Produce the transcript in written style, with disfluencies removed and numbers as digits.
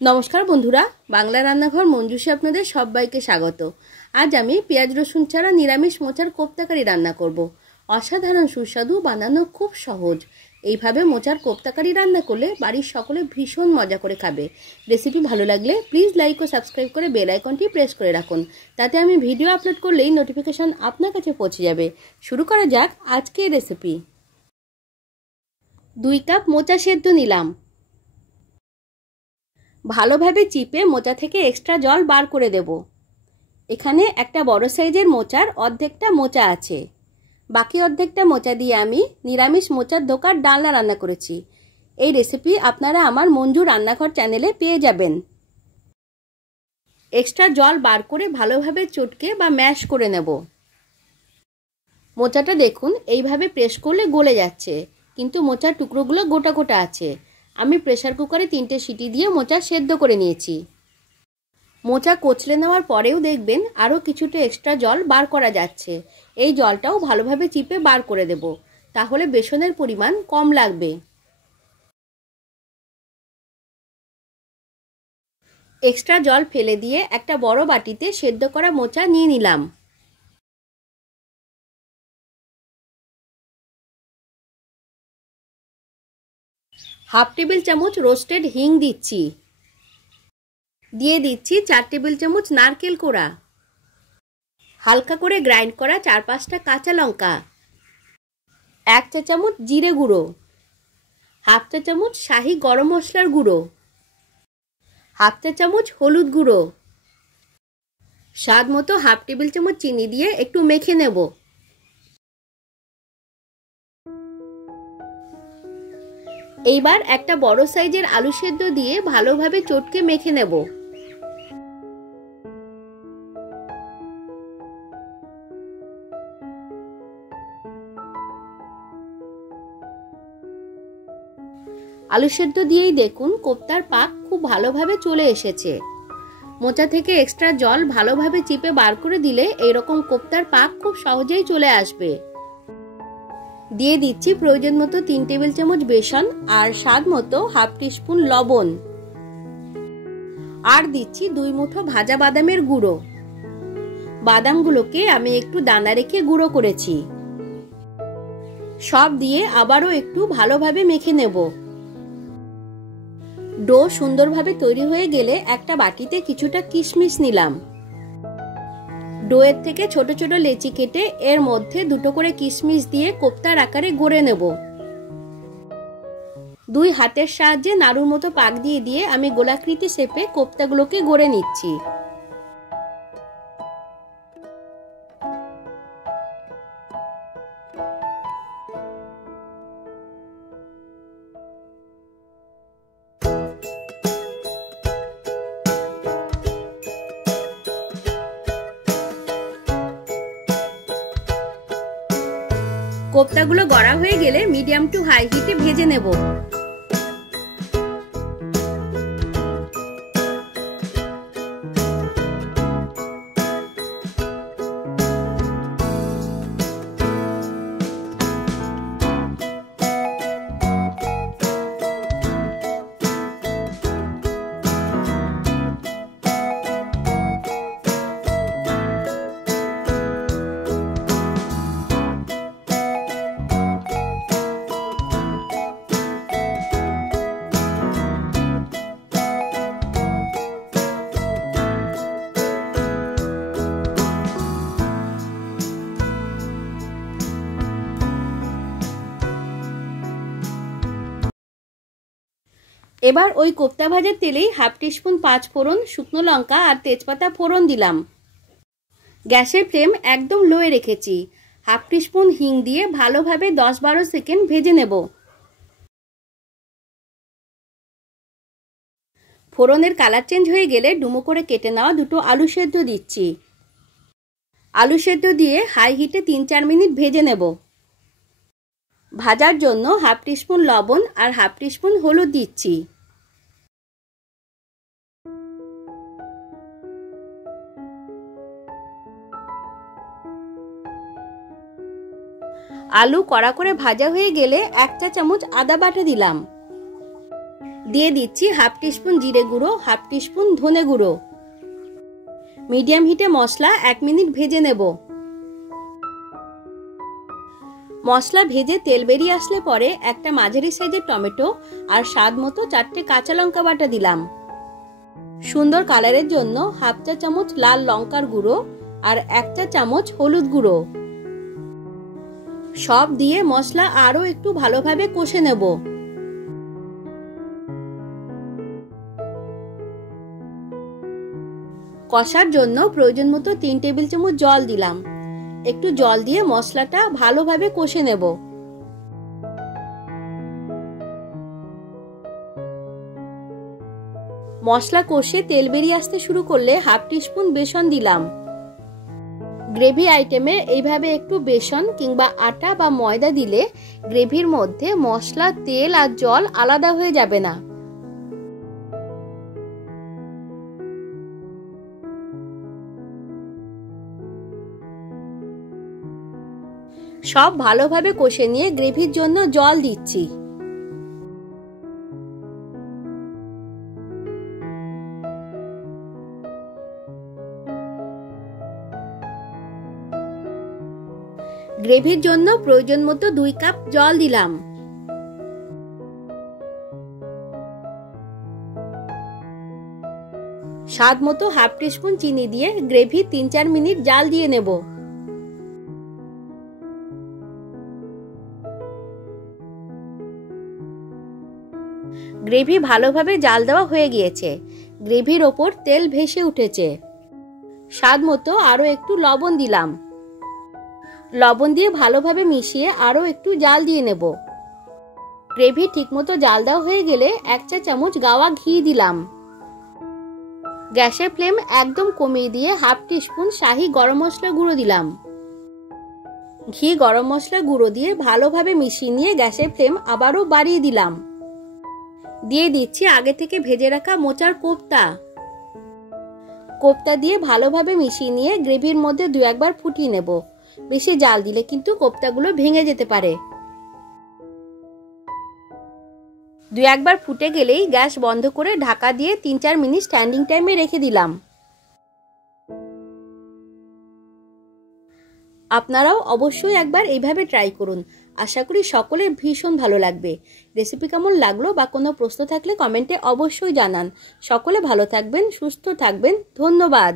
নমস্কার বন্ধুরা, বাংলা রান্নাঘর মঞ্জুষে আপনাদের সবাইকে স্বাগত। আজ আমি পেঁয়াজ রসুন ছাড়া নিরামিষ মোচার কোপ্তা কারি রান্না করব। অসাধারণ সুস্বাদু, বানানো খুব সহজ। এইভাবে মোচার কোপ্তা কারি রান্না করলে বাড়ির সকলে ভীষণ মজা করে খাবে। রেসিপি ভালো লাগলে প্লিজ লাইক ও সাবস্ক্রাইব করে বেল আইকনটি প্রেস করে রাখুন, তাতে আমি ভিডিও আপলোড করলেই নোটিফিকেশন আপনার কাছে পৌঁছে যাবে। শুরু করা যাক আজকের রেসিপি। 2 কাপ মোচা সেদ্ধ নিলাম। ভালোভাবে চিপে মোচা থেকে এক্সট্রা জল বার করে দেব। এখানে একটা বড় সাইজের মোচার অর্ধেকটা মোচা আছে। বাকি অর্ধেকটা মোচা দিয়ে আমি নিরামিষ মোচার ধোকার ডালনা রান্না করেছি। এই রেসিপি আপনারা আমার মঞ্জু রান্নাঘর চ্যানেলে পেয়ে যাবেন। এক্সট্রা জল বার করে ভালোভাবে চটকে বা ম্যাশ করে নেব। মোচাটা দেখুন, এইভাবে প্রেস করলে গলে যাচ্ছে, কিন্তু মোচার টুকরোগুলো গোটা গোটা আছে। আমি প্রেসার কুকারে 3টে সিটি দিয়ে মোচা সেদ্ধ করে নিয়েছি। মোচা কচলে নেওয়ার পরেও দেখবেন আরও কিছুটা এক্সট্রা জল বার করা যাচ্ছে। এই জলটাও ভালোভাবে চিপে বার করে দেব, তাহলে বেসনের পরিমাণ কম লাগবে। এক্সট্রা জল ফেলে দিয়ে একটা বড় বাটিতে সেদ্ধ করা মোচা নিয়ে নিলাম। হাফ টেবিল চামচ রোস্টেড হিং দিচ্ছি। দিয়ে দিচ্ছি 4 টেবিল চামচ নারকেল কোড়া, হালকা করে গ্রাইন্ড করা 4-5টা কাঁচা লঙ্কা, 1 চা চামচ জিরে গুঁড়ো, হাফ চা চামচ শাহি গরম মশলার গুঁড়ো, হাফ চা চামচ হলুদ গুঁড়ো, স্বাদ মতো হাফ টেবিল চামচ চিনি দিয়ে একটু মেখে নেব। এইবার একটা বড় সাইজের আলু সেদ্ধ দিয়ে ভালোভাবে চটকে মেখে নেব। আলু সেদ্ধ দিয়েই দেখুন কোপ্তার পাক খুব ভালোভাবে চলে এসেছে। মোচা থেকে এক্সট্রা জল ভালোভাবে চিপে বার করে দিলে এইরকম কোপ্তার পাক খুব সহজেই চলে আসবে। দিয়ে দিচ্ছি প্রয়োজন মতো 3 টেবিল চামচ বেসন আর স্বাদ মতো হাফ টিস্পুন লবণ। আর দিচ্ছি 2 মুঠো ভাজা বাদামের গুঁড়ো। বাদামগুলোকে আমি একটু দানা রেখে গুঁড়ো করেছি। সব দিয়ে আবারও একটু ভালোভাবে মেখে নেব। ডো সুন্দরভাবে তৈরি হয়ে গেলে একটা বাটিতে কিছুটা কিশমিশ নিলাম। ডোয়ের থেকে ছোট ছোট লেচি কেটে এর মধ্যে 2টো করে কিশমিশ দিয়ে কোপ্তার আকারে গড়ে নেব। 2 হাতের সাহায্যে নাড়ুর মতো পাক দিয়ে দিয়ে আমি গোলাকৃতি শেপে কোপ্তাগুলোকে গড়ে নিচ্ছি। কোপ্তাগুলো গড়া হয়ে গেলে মিডিয়াম টু হাই হিটে ভেজে নেব। এবার ওই কোপ্তা ভাজার তেলেই হাফ টিস্পুন 5 ফোড়ন, শুকনো লঙ্কা আর তেজপাতা ফোড়ন দিলাম। গ্যাসের ফ্লেম একদম লোয়ে রেখেছি। হাফ টিস্পুন হিং দিয়ে ভালোভাবে 10-12 সেকেন্ড ভেজে নেব। ফোড়নের কালার চেঞ্জ হয়ে গেলে ডুমো করে কেটে নেওয়া 2টো আলু সেদ্ধ দিচ্ছি। আলু সেদ্ধ দিয়ে হাই হিটে 3-4 মিনিট ভেজে নেব। ভাজার জন্য হাফ টিস্পুন লবণ আর হাফ টিস্পুন হলুদ দিচ্ছি। আলু কড়া করে ভাজা হয়ে গেলে 1 চা চামচ আদা বাটা দিলাম। দিয়ে দিচ্ছি হাফ টিস্পুন জিরে গুঁড়ো, হাফ টিস্পুন ধনে গুঁড়ো। মিডিয়াম হিটে মশলা 1 মিনিট ভেজে নেব। মশলা ভেজে তেল বেরিয়ে আসলে পরে একটা মাঝারি সাইজের টমেটো আর স্বাদ মতো 4টে কাঁচা লঙ্কা বাটা দিলাম। সুন্দর কালারের জন্য হাফ চা চামচ লাল লঙ্কার গুঁড়ো আর 1 চা চামচ হলুদ গুঁড়ো। সব দিয়ে মশলা আরো একটু ভালোভাবে কষে নেব। কষার জন্য প্রয়োজন মতো 3 টেবিল চামচ জল দিলাম। একটু জল দিয়ে মশলাটা ভালোভাবে কষে নেব। মশলা কষে তেল বেরিয়ে আসতে শুরু করলে হাফ টিস্পুন বেসন দিলাম। গ্রেভি আইটেমে এইভাবে একটু বেসন কিংবা আটা বা ময়দা দিলে গ্রেভির মধ্যে মশলা, তেল আর জল আলাদা হয়ে যাবে না। সব ভালোভাবে কষে নিয়ে গ্রেভির জন্য জল দিচ্ছি। গ্রেভির জন্য প্রয়োজন মতো 2 কাপ জল দিলাম। স্বাদ মতো হাফ টিস্পুন চিনি দিয়ে গ্রেভি 3-4 মিনিট জাল দিয়ে নেব। গ্রেভি ভালোভাবে জাল দেওয়া হয়ে গিয়েছে। গ্রেভির ওপর তেল ভেসে উঠেছে। স্বাদ মতো আরো একটু লবণ দিলাম। লবণ দিয়ে ভালোভাবে মিশিয়ে আরো একটু জাল দিয়ে নেব। গ্রেভি ঠিকমতো জাল দেওয়া হয়ে গেলে 1 চা চামচ গাওয়া ঘি দিলাম। গ্যাসের ফ্লেম একদম কমিয়ে দিয়ে হাফ টিস্পুন শাহি গরম মশলা গুঁড়ো দিলাম। ঘি গরম মশলা গুঁড়ো দিয়ে ভালোভাবে মিশিয়ে নিয়ে গ্যাসের ফ্লেম আবারও বাড়িয়ে দিলাম। দিয়ে দিচ্ছি আগে থেকে ভেজে রাখা মোচার কোফতা। কোফতা দিয়ে ভালোভাবে মিশিয়ে নিয়ে গ্রেভির মধ্যে 2-1 বার ফুটিয়ে নেব। বেশি জাল দিলে কিন্তু কোফতাগুলো ভেঙে যেতে পারে। 2-1 বার ফুটে গেলেই গ্যাস বন্ধ করে ঢাকা দিয়ে 3-4 মিনিট স্ট্যান্ডিং টাইমে রেখে দিলাম। আপনারাও অবশ্যই একবার এইভাবে ট্রাই করুন। আশা করি সকলের ভীষণ ভালো লাগবে। রেসিপি কেমন লাগলো বা কোনো প্রশ্ন থাকলে কমেন্টে অবশ্যই জানান। সকলে ভালো থাকবেন, সুস্থ থাকবেন। ধন্যবাদ।